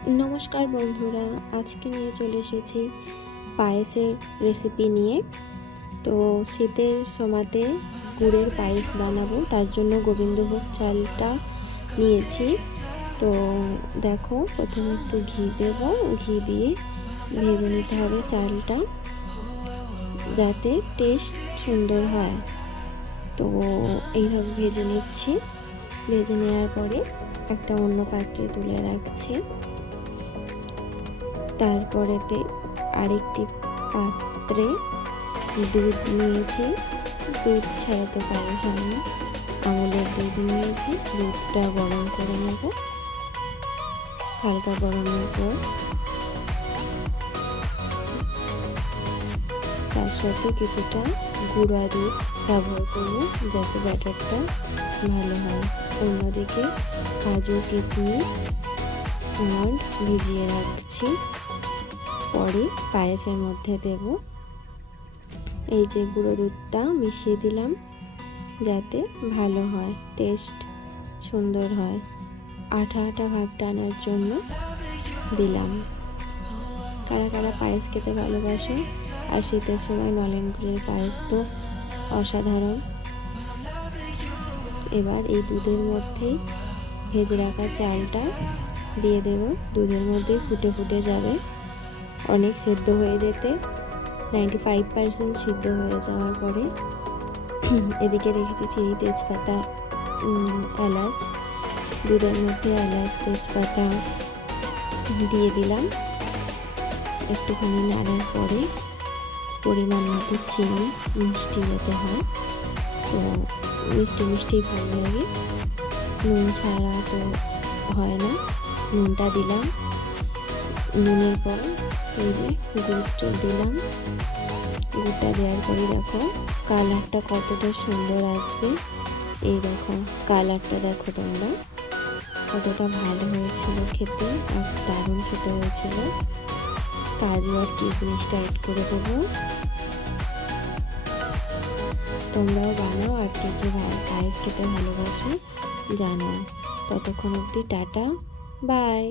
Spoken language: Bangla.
নমস্কার বন্ধুরা, আজকে নিয়ে চলে এসেছি পায়েসের রেসিপি নিয়ে। তো শীতের সময়তে গুড়ের পায়েস বানাবো, তার জন্য গোবিন্দভোগ চালটা নিয়েছি। তো দেখো, প্রথমে একটু ঘি দেবো, ঘি দিয়ে ভেজে নিতে হবে চালটা, যাতে টেস্ট সুন্দর হয়। তো এইভাবে ভেজে নিচ্ছি। ভেজে নেওয়ার পরে একটা অন্য পাত্রে তুলে রাখছি। তারপরেতে আরেকটি পাত্রে দুধ নিয়েছি। দুধ ছাড়া তো পায়েস হয় না, আমুলের দুধ নিয়েছি। দুধটা গরম করে নেব। হালকা গরমের পর তার সাথে কিছুটা গুঁড়া দুধ ব্যবহার করব, যাতে ব্যাটারটা ভালো হয়। অন্যদিকে কাজু কিশমিশ আমন্ড ভিজিয়ে রাখছি, পরে পায়েসের মধ্যে দেব। এই যে গুঁড়ো দুধটা মিশিয়ে দিলাম, যাতে ভালো হয়, টেস্ট সুন্দর হয়। আঠা আঠা ভাবটা আনার জন্য দিলাম। কারা কারা পায়েস খেতে ভালোবাসে, আর শীতের সময় নলেন গুড়ের পায়েস তো অসাধারণ। এবার এই দুধের মধ্যেই ভেজে রাখা চালটা দিয়ে দেব। দুধের মধ্যে ফুটে ফুটে যাবে, অনেক সেদ্ধ হয়ে যেতে 95% সিদ্ধ হয়ে যাওয়ার পরে এদিকে রেখেছি চিনি, তেজপাতা, এলাচ। দুধের মধ্যে এলাচ তেজপাতা দিয়ে দিলাম। একটুখানি নাড়ার পরে পরিমাণ মতো চিনি, মিষ্টি যাতে হয়, তো মিষ্টি মিষ্টি ভালো লাগে। নুন ছাড়া তো হয় না, নুনটা দিলাম। নুনের পর এই যে গুড়টা দিলাম। গুড়টা দেওয়ার পরে দেখো কালারটা কতটা সুন্দর আসবে। এই দেখো কালারটা, দেখো তোমরা কতটা ভালো হয়েছিল খেতে, আর দারুণ খেতে হয়েছিল। কাজু আর কিশমিশটা অ্যাড করে দেবো। তোমরাও বানাও, আর কে কে পায়েস খেতে ভালোবাসো জানাও। ততক্ষণ অবধি টাটা, বাই।